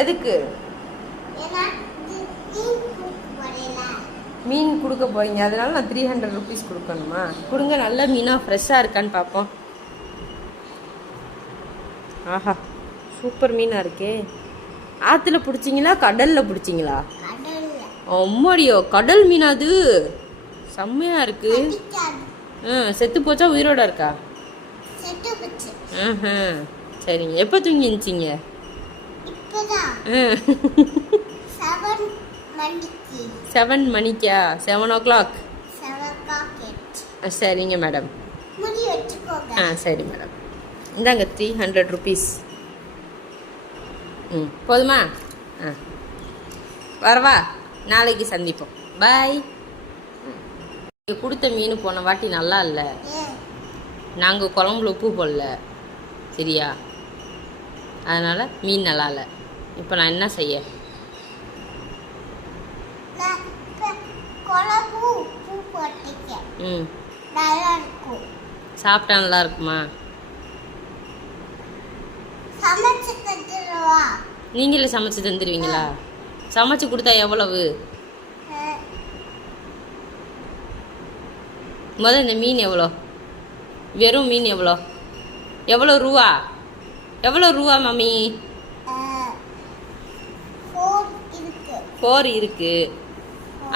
எதுக்கு மீன் கொடுக்க போறீங்க, அதனால நான் 300 ருபீஸ் கொடுக்கணுமா? கொடுங்க, நல்ல மீனாக ஃப்ரெஷ்ஷாக இருக்கான்னு பார்ப்போம். ஆஹா, சூப்பர் மீனாக இருக்கே. ஆற்றுல பிடிச்சிங்களா கடலில் பிடிச்சிங்களா? அம்மாடியோ, கடல் மீனா அது? செம்மையாக இருக்கு. செத்து போச்சா உயிரோட இருக்கா? சரிங்க. எப்போ தூங்கி இருந்துச்சிங்க? 7 மணிக்கா? 7 o'clock. சரிங்க மேடம். சரி மேடம், இந்தாங்க 300 ருபீஸ். போதுமா? வரவா? நாளைக்கு சந்திப்போம். பாய். நீங்கள் கொடுத்த மீன் போன வாட்டி நல்லா இல்லை, நாங்கள் குழம்புல உப்பு போடல, சரியா? அதனால் மீன் நல்லா இல்லை. இப்போ நான் என்ன செய்ய? சாப்பிட்டா நல்லா இருக்குமா? நீங்களே சமைச்சு தந்துடுவீங்களா? சமைச்சு கொடுத்தா எவ்வளவு? முதல்ல இந்த மீன் எவ்வளோ? வெறும் மீன் எவ்வளோ? எவ்வளோ ரூபா? எவ்வளோ ரூபா மாமி? 4 இருக்கு.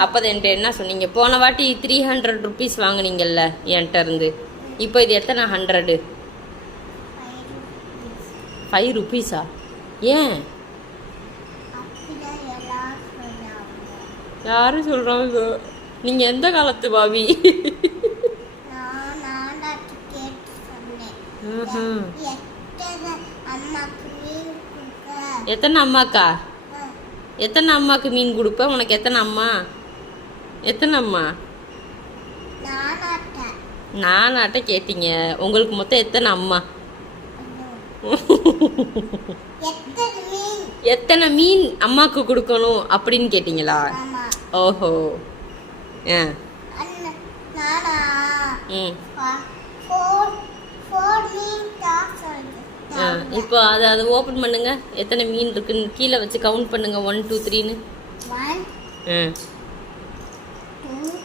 அப்போ என்கிட்ட என்ன சொன்னீங்க? போன வாட்டி 300 ருபீஸ் வாங்கினீங்கல்ல என்கிட்ட இருந்து. இப்போ இது எத்தனை 100? 5 ருபீஸா? ஏன்? யாரும் சொல்கிறாங்க? நீங்கள் எந்த காலத்து பாவி? எத்தனை அம்மாக்கா? எத்தனை அம்மாவுக்கு மீன் கொடுப்ப? உனக்கு எத்தனை அம்மா? எத்தனை அம்மா? நானாட்ட கேட்டீங்க. உங்களுக்கு மொத்தம் எத்தனை அம்மா? எத்தனை மீன் அம்மாவுக்கு கொடுக்கணும் அப்படின்னு கேட்டீங்களா? ஓஹோ. இப்போ அதை ஓப்பன் பண்ணுங்க. எத்தனை மீன் இருக்குன்னு கீழே வச்சு கவுண்ட் பண்ணுங்க. 1 2 3ன்னு. 1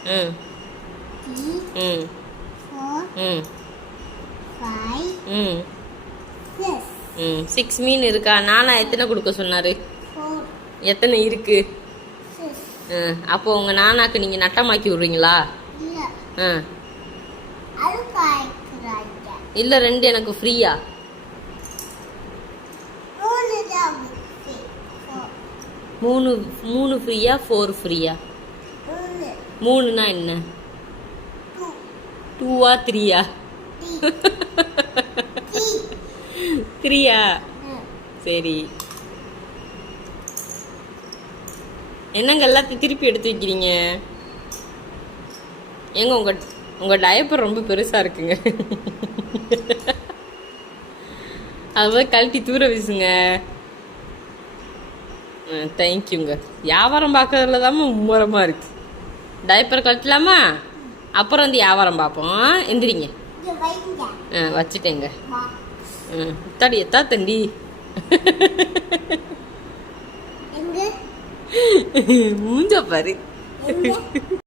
2 3 4 5 6 மீன் இருக்கா? நானா எத்தனை கொடுக்க சொன்னாரு? எத்தனை இருக்கு? அப்போ உங்க நானாக்கு நீங்க நட்டமாக்கி விடுறீங்களா? இல்ல 2 எனக்கு ஃப்ரீயா? 3 ஃப்ரீயா 4 ஃப்ரீயா? 3னா என்ன? 2ஆ 3ஆ? 3ஆ? சரி. என்னங்க எல்லாத்தையும் திருப்பி எடுத்து வைக்கிறீங்க? ஏங்க உங்க டயப்பர் ரொம்ப பெருசா இருக்குங்க. அது கழட்டி தூர வீசுங்க. தேங்க்யூங்க. வியாபாரம் பார்க்கறதுல தான் மும்முரமா இருக்கு. டயப்பர் கழட்டலாமா? அப்புறம் வந்து வியாபாரம் பார்ப்போம். எந்திரிங்க. வச்சுட்டேங்க. தடி எத்தா தண்டி மூஞ்ச பாரு.